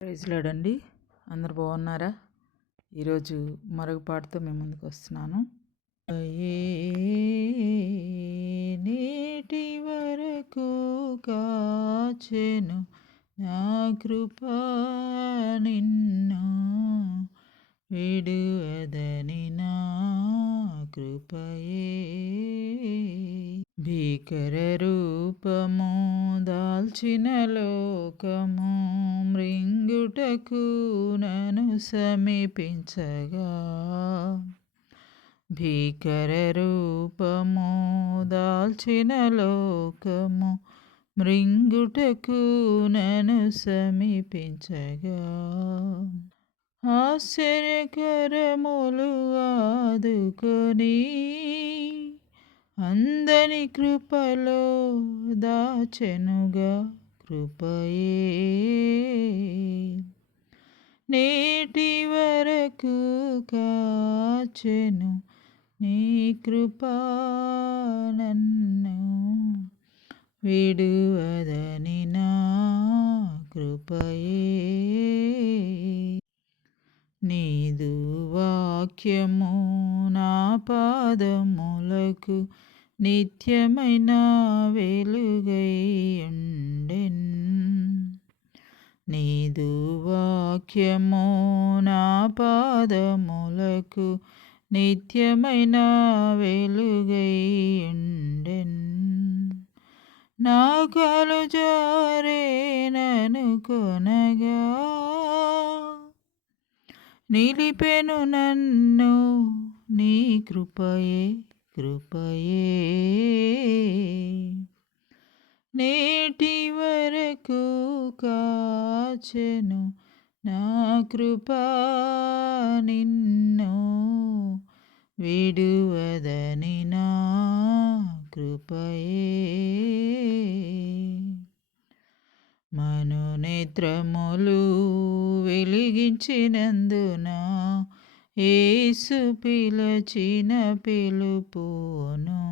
Praise lord అండి. అందరు బాగున్నారా? ఈరోజు మరొక పాటతో మేము ముందుకు వస్తున్నాను. నేటి వరకు కాచెను నా కృప నిన్ను విడువదని నా కృపయే భీకర రూపము దాల్చిన లోకము మృంగుటకు నన్ను సమీపించగా భీకర రూపము దాల్చిన లోకము మృంగుటకు నన్ను సమీపించగా ఆశ్చర్యకరములు ఆదుకొని అందని కృపలో దాచెనుగా కృపయే నేటి వరకు కాచెను నీ కృప నన్ను విడువదని నా కృపయే నీదు వాక్యము నా పాదములకు నిత్యమైన వెలుగై ఉండెన్ నీదు వాక్యము నా పాదములకు నిత్యమైన వెలుగై ఉండెన్ నా కాలు జారేననుకొనగా నిలిపెను నన్ను నీ కృపయే నేటి వరకు కాచెను నా కృప నిన్ను విడువదని నా కృపయే మనోనేత్రములు వెలిగించినందున యేసు పిలచిన పిలుపును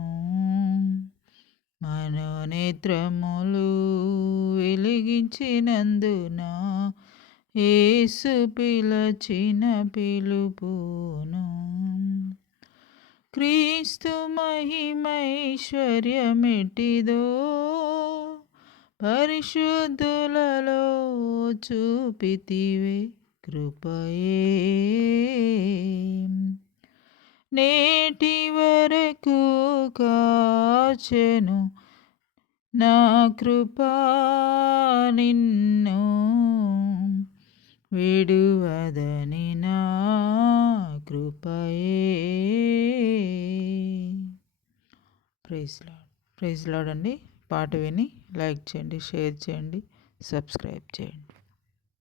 మనోనేత్రములు వెలిగించినందున యేసు పిలచిన పిలుపును క్రీస్తు మహిమైశ్వర్యమెట్టిదో పరిశుద్ధులలో చూపితివే కృపయే నేటి వరకు కాచెను నా కృప నిన్ను విడువదని నా కృపయే. ప్రైజ్ లార్డ్ అండి. పాట విని లైక్ చేయండి, షేర్ చేయండి, సబ్స్క్రైబ్ చేయండి.